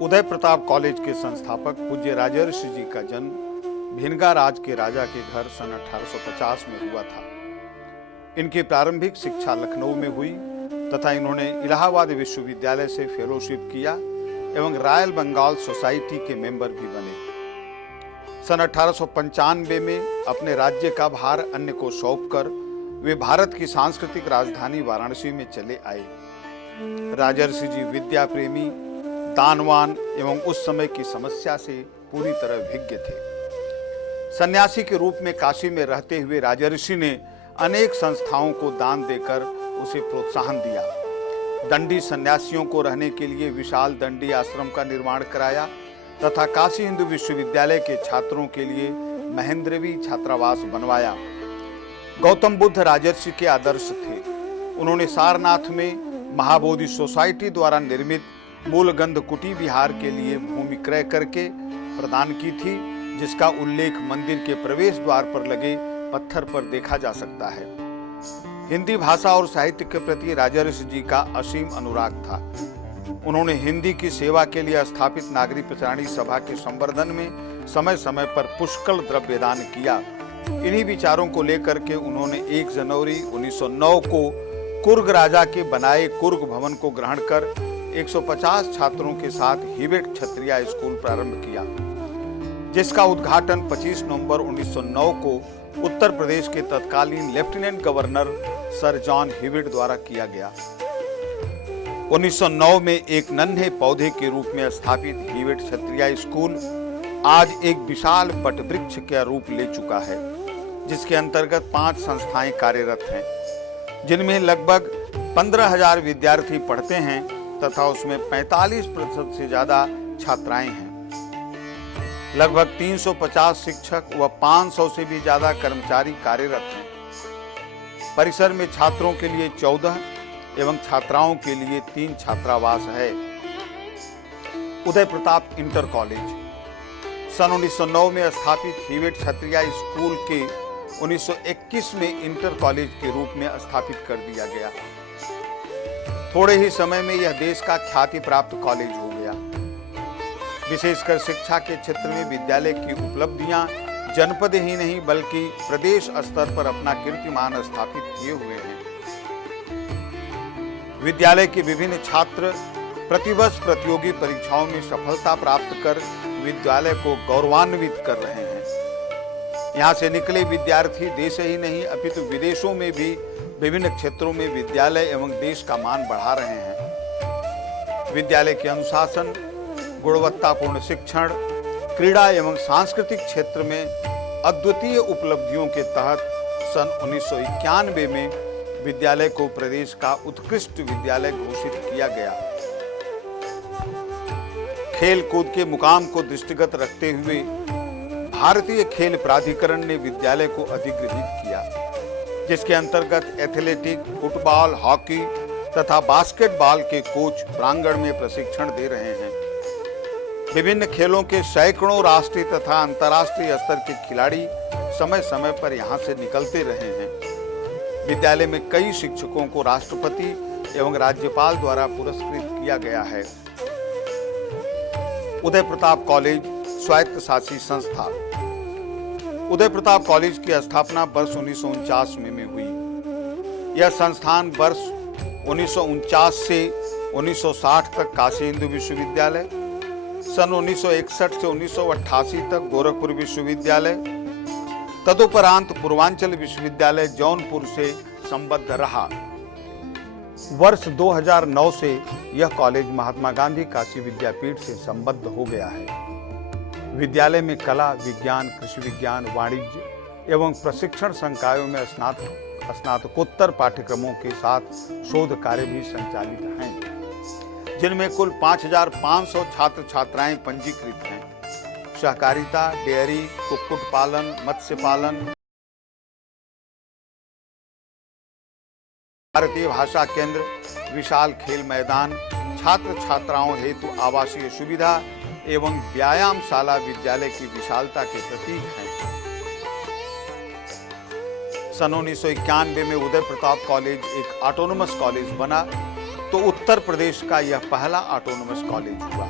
Uday Pratap college के संस्थापक पूज्य राजर्षि जी का जन्म भिनगा राज के राजा के घर सन 1850 में हुआ था। इनकी प्रारंभिक शिक्षा लखनऊ में हुई तथा इन्होंने इलाहाबाद विश्वविद्यालय से फेलोशिप किया एवं रॉयल बंगाल सोसाइटी के मेंबर भी बने। सन 1895 में अपने राज्य का भार अन्य को सौंपकर वे भारत की सांस्कृतिक राजधानी वाराणसी में चले आए। राजर्षि जी विद्या प्रेमी, दानवान एवं उस समय की समस्या से पूरी तरह विज्ञ थे। सन्यासी के रूप में काशी में रहते हुए राजर्षि ने अनेक संस्थाओं को दान देकर उसे प्रोत्साहन दिया। दंडी सन्यासियों को रहने के लिए विशाल दंडी आश्रम का निर्माण कराया तथा काशी हिंदू विश्वविद्यालय के छात्रों के लिए महेंद्रवी छात्रावास बनवाया। गौतम बुद्ध राजर्षि के आदर्श थे। उन्होंने सारनाथ में महाबोधि सोसाइटी द्वारा निर्मित मूलगंध कुटी विहार के लिए भूमि क्रय करके प्रदान की थी, जिसका उल्लेख मंदिर के प्रवेश द्वार पर लगे पत्थर पर देखा जा सकता है। हिंदी भाषा और साहित्य के प्रति राजर्षि जी का असीम अनुराग था। उन्होंने हिंदी की सेवा के लिए स्थापित नागरी प्रचारणी सभा के संवर्धन में समय समय पर पुष्कल द्रव्यदान किया। इन्हीं विचारों को लेकर के उन्होंने 1 जनवरी 1909 को कुर्ग राजा के बनाए कुर्ग भवन को ग्रहण कर 150 छात्रों के साथ हिवेट क्षत्रिय स्कूल प्रारंभ किया, जिसका उद्घाटन 25 नवंबर 1909 को उत्तर प्रदेश के तत्कालीन लेफ्टिनेंट गवर्नर सर जॉन हिवेट द्वारा किया गया। 1909 में एक नन्हे पौधे के रूप में स्थापित हिवेट क्षत्रिय स्कूल आज एक विशाल वटवृक्ष का रूप ले चुका है, जिसके अंतर्गत 5 संस्थाएं कार्यरत हैं, जिनमें लगभग 15,000 विद्यार्थी पढ़ते हैं तथा उसमें 45% से ज्यादा छात्राएं हैं। लगभग 350 शिक्षक व 500 से भी ज्यादा कर्मचारी कार्यरत हैं। परिसर में छात्रों के लिए 14 एवं छात्राओं के लिए 3 छात्रावास है। उदय प्रताप इंटर कॉलेज सन 1909 में स्थापित हिवेट क्षत्रिय स्कूल के 1921 में इंटर कॉलेज के रूप में स्थापित कर दिया गया। थोड़े ही समय में यह देश का ख्याति प्राप्त कॉलेज हो गया। विशेषकर शिक्षा के क्षेत्र में विद्यालय की उपलब्धियां जनपद ही नहीं बल्कि प्रदेश स्तर पर अपना कीर्तिमान स्थापित किए हुए हैं। विद्यालय के विभिन्न छात्र प्रतिवर्ष प्रतियोगी परीक्षाओं में सफलता प्राप्त कर विद्यालय को गौरवान्वित कर रहे हैं। यहाँ से निकले विद्यार्थी देश ही नहीं अपितु विदेशों में भी विभिन्न क्षेत्रों में विद्यालय एवं देश का मान बढ़ा रहे हैं। विद्यालय के अनुशासन, गुणवत्तापूर्ण शिक्षण, क्रीड़ा एवं सांस्कृतिक क्षेत्र में अद्वितीय उपलब्धियों के तहत सन 1991 में विद्यालय को प्रदेश का उत्कृष्ट विद्यालय घोषित किया गया। खेल कूद के मुकाम को दृष्टिगत रखते हुए भारतीय खेल प्राधिकरण ने विद्यालय को अधिग्रहित किया, जिसके अंतर्गत एथलेटिक, फुटबॉल, हॉकी तथा बास्केटबॉल के कोच प्रांगण में प्रशिक्षण दे रहे हैं। विभिन्न खेलों के सैकड़ों राष्ट्रीय तथा अंतर्राष्ट्रीय स्तर के खिलाड़ी समय समय पर यहां से निकलते रहे हैं। विद्यालय में कई शिक्षकों को राष्ट्रपति एवं राज्यपाल द्वारा पुरस्कृत किया गया है। उदय प्रताप कॉलेज स्वायत्तशासी संस्था। उदय प्रताप कॉलेज की स्थापना वर्ष 1949 में हुई। यह संस्थान वर्ष 1949 से 1960 तक काशी हिंदू विश्वविद्यालय, सन 1961 से 1988 तक गोरखपुर विश्वविद्यालय, तदुपरांत पूर्वांचल विश्वविद्यालय जौनपुर से संबद्ध रहा। वर्ष 2009 से यह कॉलेज महात्मा गांधी काशी विद्यापीठ से संबद्ध हो गया है। विद्यालय में कला, विज्ञान, कृषि विज्ञान, वाणिज्य एवं प्रशिक्षण संकायों में स्नातकोत्तर पाठ्यक्रमों के साथ शोध कार्य भी संचालित हैं, जिनमें कुल 5,500 छात्र छात्राएं पंजीकृत हैं। सहकारिता, डेयरी, कुक्कुट पालन, मत्स्य पालन, भारतीय भाषा केंद्र, विशाल खेल मैदान, छात्र छात्राओं हेतु आवासीय सुविधा एवं व्यायामशाला विद्यालय की विशालता के प्रतीक हैं। सन 1991 में उदय प्रताप कॉलेज एक ऑटोनोमस कॉलेज बना तो उत्तर प्रदेश का यह पहला ऑटोनोमस कॉलेज हुआ।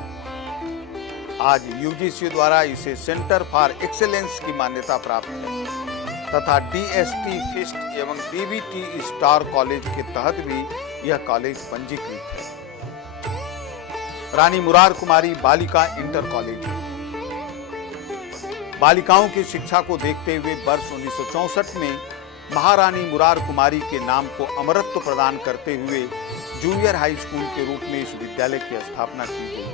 आज यूजीसी द्वारा इसे सेंटर फॉर एक्सेलेंस की मान्यता प्राप्त है तथा डीएसटी फिस्ट एवं डीबीटी स्टार कॉलेज के तहत भी यह कॉलेज पंजीकृत है। रानी मुरार कुमारी बालिका इंटर कॉलेज बालिकाओं की शिक्षा को देखते हुए वर्ष 1964 में महारानी मुरार कुमारी के नाम को अमरत्व प्रदान करते हुए जूनियर हाई स्कूल के रूप में इस विद्यालय की स्थापना की गई।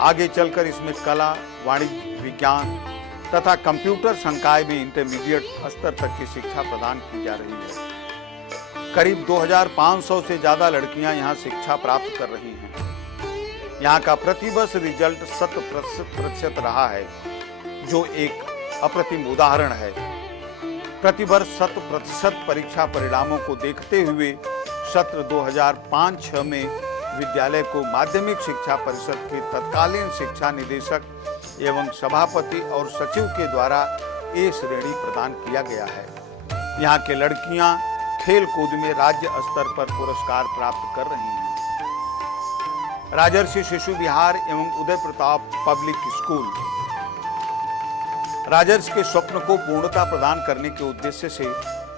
आगे चलकर इसमें कला, वाणिज्य, विज्ञान तथा कंप्यूटर संकाय में इंटरमीडिएट स्तर तक की शिक्षा प्रदान की जा रही है। करीब 2500 से ज्यादा लड़कियां यहां शिक्षा प्राप्त कर रही हैं। यहां का प्रतिवर्ष रिजल्ट 100% रहा है, जो एक अप्रतिम उदाहरण है। प्रतिवर्ष 100% परीक्षा परिणामों को देखते हुए सत्र 2005-06 में विद्यालय को माध्यमिक शिक्षा परिषद के तत्कालीन शिक्षा निदेशक एवं सभापति और सचिव के द्वारा ए श्रेणी प्रदान किया गया है। यहाँ के लड़कियां खेल कूद में राज्य स्तर पर पुरस्कार प्राप्त कर रही हैं। राजर्षि शिशु विहार एवं उदय प्रताप पब्लिक स्कूल राजर्षि के स्वप्न को पूर्णता प्रदान करने के उद्देश्य से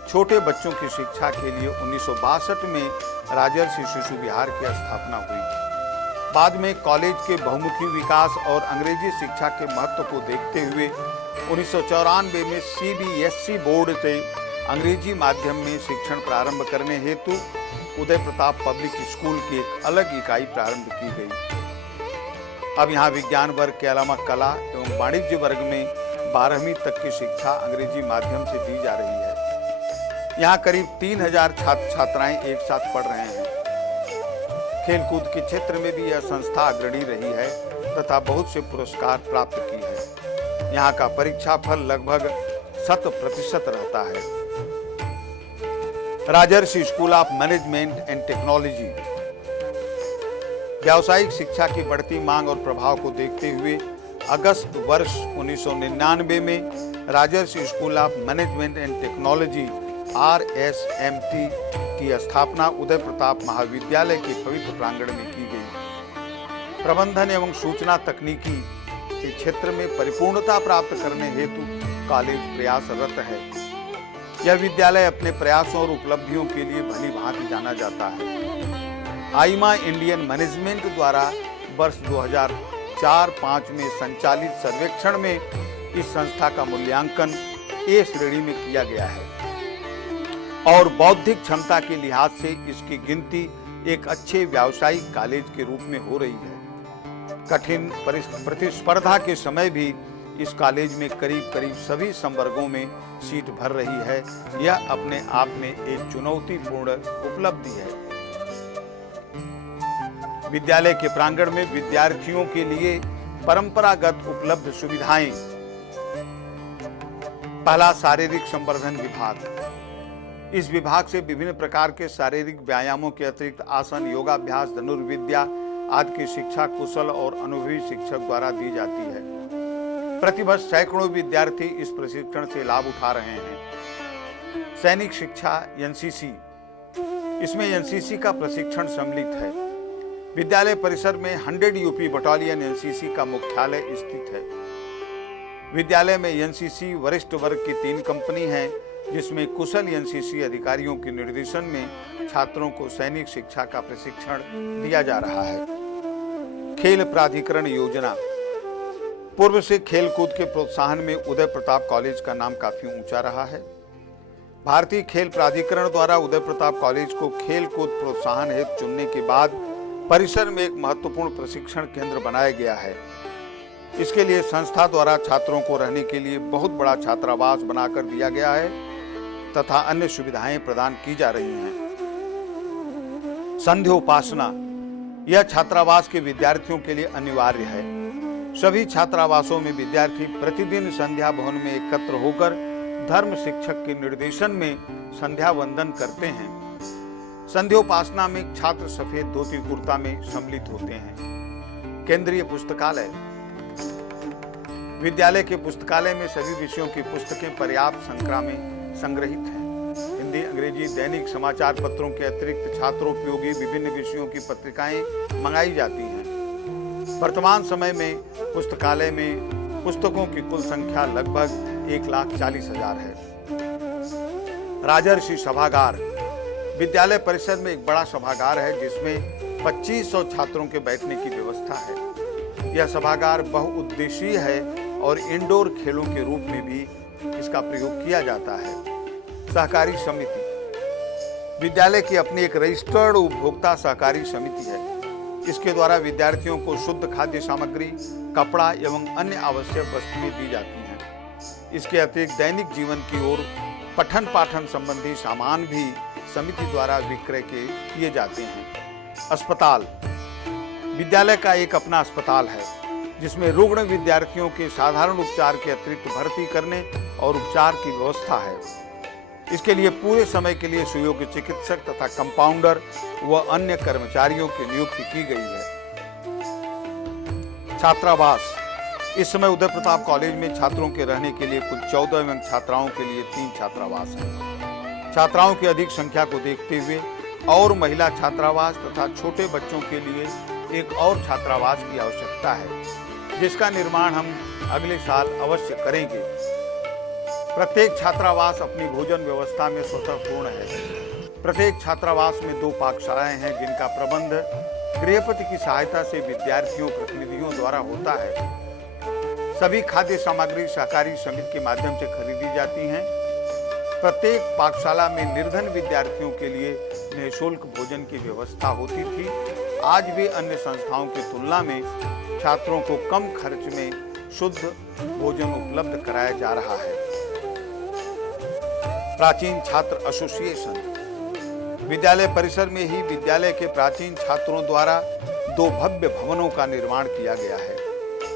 छोटे बच्चों की शिक्षा के लिए 1962 में राजर्षि शिशु विहार की स्थापना हुई। बाद में कॉलेज के बहुमुखी विकास और अंग्रेजी शिक्षा के महत्व को देखते हुए 1994 में सीबीएसई बोर्ड से अंग्रेजी माध्यम में शिक्षण प्रारंभ करने हेतु उदय प्रताप पब्लिक स्कूल की एक अलग इकाई प्रारंभ की गई। अब यहाँ विज्ञान वर्ग के अलावा कला एवं वाणिज्य वर्ग में 12वीं तक की शिक्षा अंग्रेजी माध्यम से दी जा रही है। यहाँ करीब 3000 छात्र छात्राएं एक साथ पढ़ रहे हैं। खेलकूद के क्षेत्र में भी यह संस्था अग्रणी रही है तथा बहुत से पुरस्कार प्राप्त की है। यहाँ का परीक्षा फल लगभग 100% रहता है। Rajarshi school of management and technology व्यावसायिक शिक्षा की बढ़ती मांग और प्रभाव को देखते हुए अगस्त वर्ष 1999 में Rajarshi school of management and technology RSMT की स्थापना उदय प्रताप महाविद्यालय के पवित्र प्रांगण में की गई। प्रबंधन एवं सूचना तकनीकी के क्षेत्र में परिपूर्णता प्राप्त करने हेतु कॉलेज प्रयासरत है। यह विद्यालय अपने प्रयासों और उपलब्धियों के लिए भली भांति जाना जाता है। आईमा इंडियन मैनेजमेंट द्वारा वर्ष 2004-05 में संचालित सर्वेक्षण में इस संस्था का मूल्यांकन ए श्रेणी में किया गया है और बौद्धिक क्षमता के लिहाज से इसकी गिनती एक अच्छे व्यावसायिक कॉलेज के रूप में हो रही है। कठिन प्रतिस्पर्धा के समय भी इस कॉलेज में करीब सभी संवर्गों में सीट भर रही है। यह अपने आप में एक चुनौतीपूर्ण उपलब्धि है। विद्यालय के प्रांगण में विद्यार्थियों के लिए परंपरागत उपलब्ध सुविधाएं। पहला, शारीरिक संवर्धन विभाग। इस विभाग से विभिन्न प्रकार के शारीरिक व्यायामों के अतिरिक्त आसन, योगाभ्यास, धनुर्विद्या आदि की शिक्षा कुशल और अनुभवी शिक्षक द्वारा दी जाती है। प्रतिवर्ष सैकड़ों विद्यार्थी इस प्रशिक्षण से लाभ उठा रहे हैं। सैनिक शिक्षा एनसीसी, इसमें एनसीसी का प्रशिक्षण सम्मिलित है। विद्यालय परिसर में 100 यूपी बटालियन एनसीसी का मुख्यालय स्थित है। विद्यालय में एनसीसी वरिष्ठ वर्ग की 3 कंपनी है, जिसमें कुशल एनसीसी अधिकारियों के निर्देशन में छात्रों को सैनिक शिक्षा का प्रशिक्षण दिया जा रहा है। खेल प्राधिकरण योजना। पूर्व से खेल कूद के प्रोत्साहन में उदय प्रताप कॉलेज का नाम काफी ऊंचा रहा है। भारतीय खेल प्राधिकरण द्वारा उदय प्रताप कॉलेज को खेल कूद प्रोत्साहन हेतु चुनने के बाद परिसर में एक महत्वपूर्ण प्रशिक्षण केंद्र बनाया गया है। इसके लिए संस्था द्वारा छात्रों को रहने के लिए बहुत बड़ा छात्रावास बनाकर दिया गया है तथा अन्य सुविधाएं प्रदान की जा रही हैं। संध्योपासना, यह छात्रावास के विद्यार्थियों के लिए अनिवार्य है। सभी छात्रावासों में विद्यार्थी प्रतिदिन संध्या भवन में एकत्र होकर धर्म शिक्षक के निर्देशन में संध्या वंदन करते हैं। संध्योपासना में छात्र सफेद धोती कुर्ता में सम्मिलित होते हैं। केंद्रीय पुस्तकालय, विद्यालय के पुस्तकालय में सभी विषयों की पुस्तकें पर्याप्त संख्या में संग्रहित हैं। हिंदी, अंग्रेजी, दैनिक समाचार पत्रों के अतिरिक्त छात्रोपयोगी विभिन्न विषयों की पत्रिकाएं मंगाई जाती हैं। वर्तमान समय में पुस्तकालय में पुस्तकों की कुल संख्या लगभग 1,40,000 है। राजर्षि सभागार विद्यालय परिसर में एक बड़ा सभागार है जिसमें 2500 छात्रों के बैठने की व्यवस्था है। यह सभागार बहुउद्देशीय है और इंडोर खेलों के रूप में भी इसका प्रयोग किया जाता है। सहकारी समिति विद्यालय की अपनी एक रजिस्टर्ड उपभोक्ता सहकारी समिति है। इसके द्वारा विद्यार्थियों को शुद्ध खाद्य सामग्री, कपड़ा एवं अन्य आवश्यक वस्तुएं दी जाती हैं। इसके अतिरिक्त दैनिक जीवन की ओर पठन पाठन संबंधी सामान भी समिति द्वारा विक्रय किए जाते हैं। अस्पताल विद्यालय का एक अपना अस्पताल है जिसमें रुग्ण विद्यार्थियों के साधारण उपचार के अतिरिक्त भर्ती करने और उपचार की व्यवस्था है। इसके लिए पूरे समय के लिए सुयोग्य चिकित्सक तथा कंपाउंडर व अन्य कर्मचारियों की नियुक्ति की गई है। छात्रावास इस समय उदय प्रताप कॉलेज में छात्रों के रहने के लिए कुल 14 एवं छात्राओं के लिए 3 छात्रावास हैं। छात्राओं की अधिक संख्या को देखते हुए और महिला छात्रावास तथा छोटे बच्चों के लिए एक और छात्रावास की आवश्यकता है, जिसका निर्माण हम अगले साल अवश्य करेंगे। प्रत्येक छात्रावास अपनी भोजन व्यवस्था में स्वतः पूर्ण है। प्रत्येक छात्रावास में 2 पाकशालाएं हैं जिनका प्रबंध गृहपति की सहायता से विद्यार्थियों प्रतिनिधियों द्वारा होता है। सभी खाद्य सामग्री सहकारी समिति के माध्यम से खरीदी जाती हैं। प्रत्येक पाकशाला में निर्धन विद्यार्थियों के लिए निःशुल्क भोजन की व्यवस्था होती थी। आज भी अन्य संस्थाओं की तुलना में छात्रों को कम खर्च में शुद्ध भोजन उपलब्ध कराया जा रहा है। प्राचीन छात्र एसोसिएशन विद्यालय परिसर में ही विद्यालय के प्राचीन छात्रों द्वारा 2 भव्य भवनों का निर्माण किया गया है,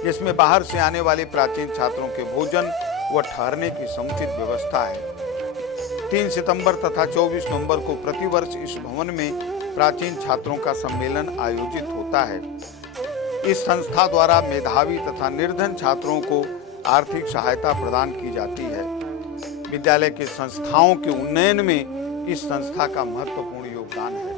जिसमें बाहर से आने वाले प्राचीन छात्रों के भोजन व ठहरने की समुचित व्यवस्था है। 3 सितंबर तथा 24 नवंबर को प्रतिवर्ष इस भवन में प्राचीन छात्रों का सम्मेलन आयोजित होता है। इस संस्था द्वारा मेधावी तथा निर्धन छात्रों को आर्थिक सहायता प्रदान की जाती है। विद्यालय के संस्थाओं के उन्नयन में इस संस्था का महत्वपूर्ण योगदान है।